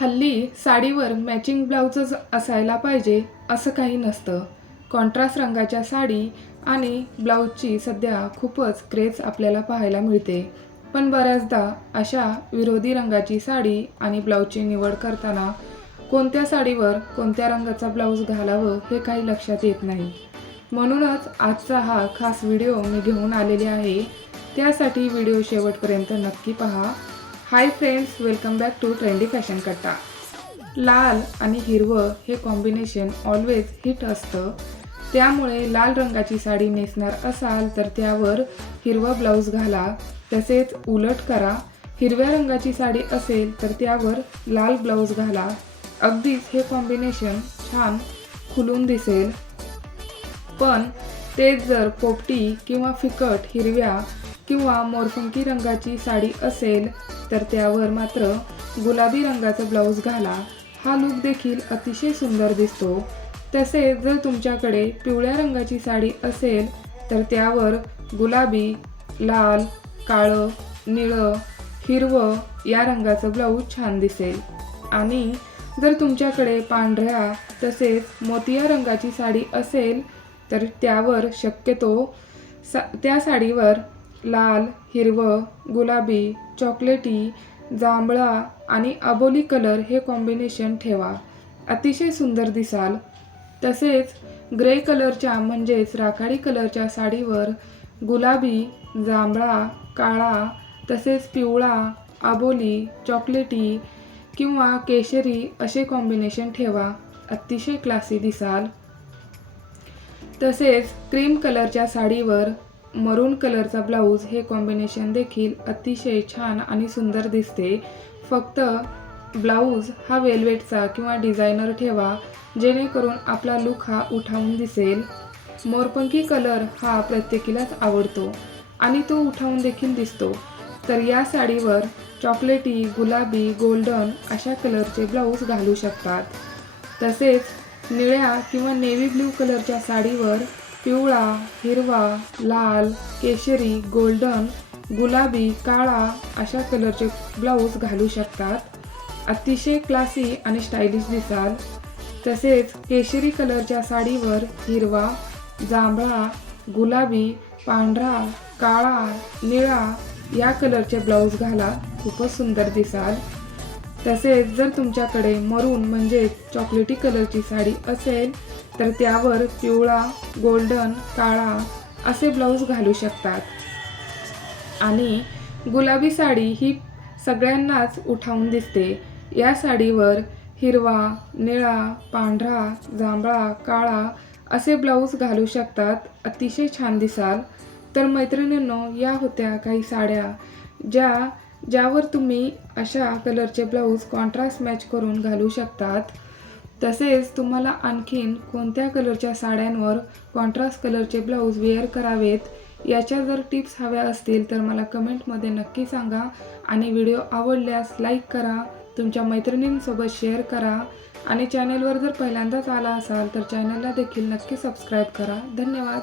हल्ली साडीवर मॅचिंग ब्लाऊजच असायला पाहिजे असं काही नसतं. कॉन्ट्रास्ट रंगाच्या साडी आणि ब्लाऊजची सध्या खूपच क्रेज आपल्याला पाहायला मिळते. पण बऱ्याचदा अशा विरोधी रंगाची साडी आणि ब्लाऊजची निवड करताना कोणत्या साडीवर कोणत्या रंगाचा ब्लाऊज घालावं हे काही लक्षात येत नाही. म्हणूनच आजचा हा खास व्हिडिओ मी घेऊन आलेले आहे. त्यासाठी व्हिडिओ शेवटपर्यंत नक्की पहा. Hi friends welcome back to trendy fashion कट्टा लाल आणि हिरवं हे कॉम्बिनेशन ऑलवेज हिट असतं. त्यामुळे लाल रंगाची साडी नेसणार असाल तर त्यावर हिरवा ब्लाऊज घाला तसेच उलट करा. हिरव्या रंगाची साडी असेल तर त्यावर लाल ब्लाऊज घाला. अगदीच हे कॉम्बिनेशन छान खुलून दिसेल. पण तेच जर पोपटी किंवा फिकट हिरव्या किंवा मोरफंकी रंगाची साडी असेल तर त्यावर मात्र गुलाबी रंगाचा ब्लाऊज घाला. हा लूक देखील अतिशय सुंदर दिसतो. तसेच जर तुमच्याकडे पिवळ्या रंगाची साडी असेल तर त्यावर गुलाबी लाल काळं निळं हिरवं या रंगाचं ब्लाऊज छान दिसेल. आणि जर तुमच्याकडे पांढऱ्या तसेच मोतिया रंगाची साडी असेल तर त्यावर शक्यतो सा त्या साडीवर लाल हिरवं गुलाबी चॉकलेटी जांभळा आणि अबोली कलर हे कॉम्बिनेशन ठेवा. अतिशय सुंदर दिसाल. तसेच ग्रे कलरच्या म्हणजेच राखाडी कलरच्या साडीवर गुलाबी जांभळा काळा तसेच पिवळा आबोली चॉकलेटी किंवा केशरी असे कॉम्बिनेशन ठेवा. अतिशय क्लासी दिसाल. तसेच क्रीम कलरच्या साडीवर मरून कलरचा ब्लाऊज हे कॉम्बिनेशन देखील अतिशय छान आणि सुंदर दिसते. फक्त ब्लाऊज हा वेल्वेटचा किंवा डिझायनर ठेवा जेणेकरून आपला लुक हा उठावून दिसेल. मोरपंखी कलर हा प्रत्येकीलाच आवडतो आणि तो उठावून देखील दिसतो. तर या साडीवर चॉकलेटी गुलाबी गोल्डन अशा कलरचे ब्लाऊज घालू शकतात. तसेच निळ्या किंवा नेव्ही ब्ल्यू कलरच्या साडीवर पिवळा हिरवा लाल केशरी गोल्डन गुलाबी काळा अशा कलरचे ब्लाऊज घालू शकतात. अतिशय क्लासी आणि स्टायलिश दिसाल. तसेच केशरी कलरच्या साडीवर हिरवा जांभळा गुलाबी पांढरा काळा निळा या कलरचे ब्लाऊज घाला. खूपच सुंदर दिसाल. तसेच जर तुमच्याकडे मरून म्हणजे चॉकलेटी कलरची साडी असेल तर त्यावर पिवळा गोल्डन काळा असे ब्लाऊज घालू शकतात. आणि गुलाबी साडी ही सगळ्यांनाच उठावून दिसते. या साडीवर हिरवा निळा पांढरा जांभळा काळा असे ब्लाऊज घालू शकतात. अतिशय छान दिसाल. तर मैत्रिणींनो या होत्या काही साड्या ज्या ज्यावर तुम्ही अशा कलरचे ब्लाऊज कॉन्ट्रास्ट मॅच करून घालू शकतात. तसेच तुम्हाला आणखीन कोणत्या कलरच्या साड्यांवर कॉन्ट्रास्ट कलरचे ब्लाऊज वेअर करावेत याच्या जर टिप्स हव्या असतील तर मला कमेंटमध्ये नक्की सांगा आणि व्हिडिओ आवडल्यास लाईक करा तुमच्या मैत्रिणींसोबत शेअर करा आणि चॅनेलवर जर पहिल्यांदाच आला असाल तर चॅनलला देखील नक्की सबस्क्राईब करा. धन्यवाद.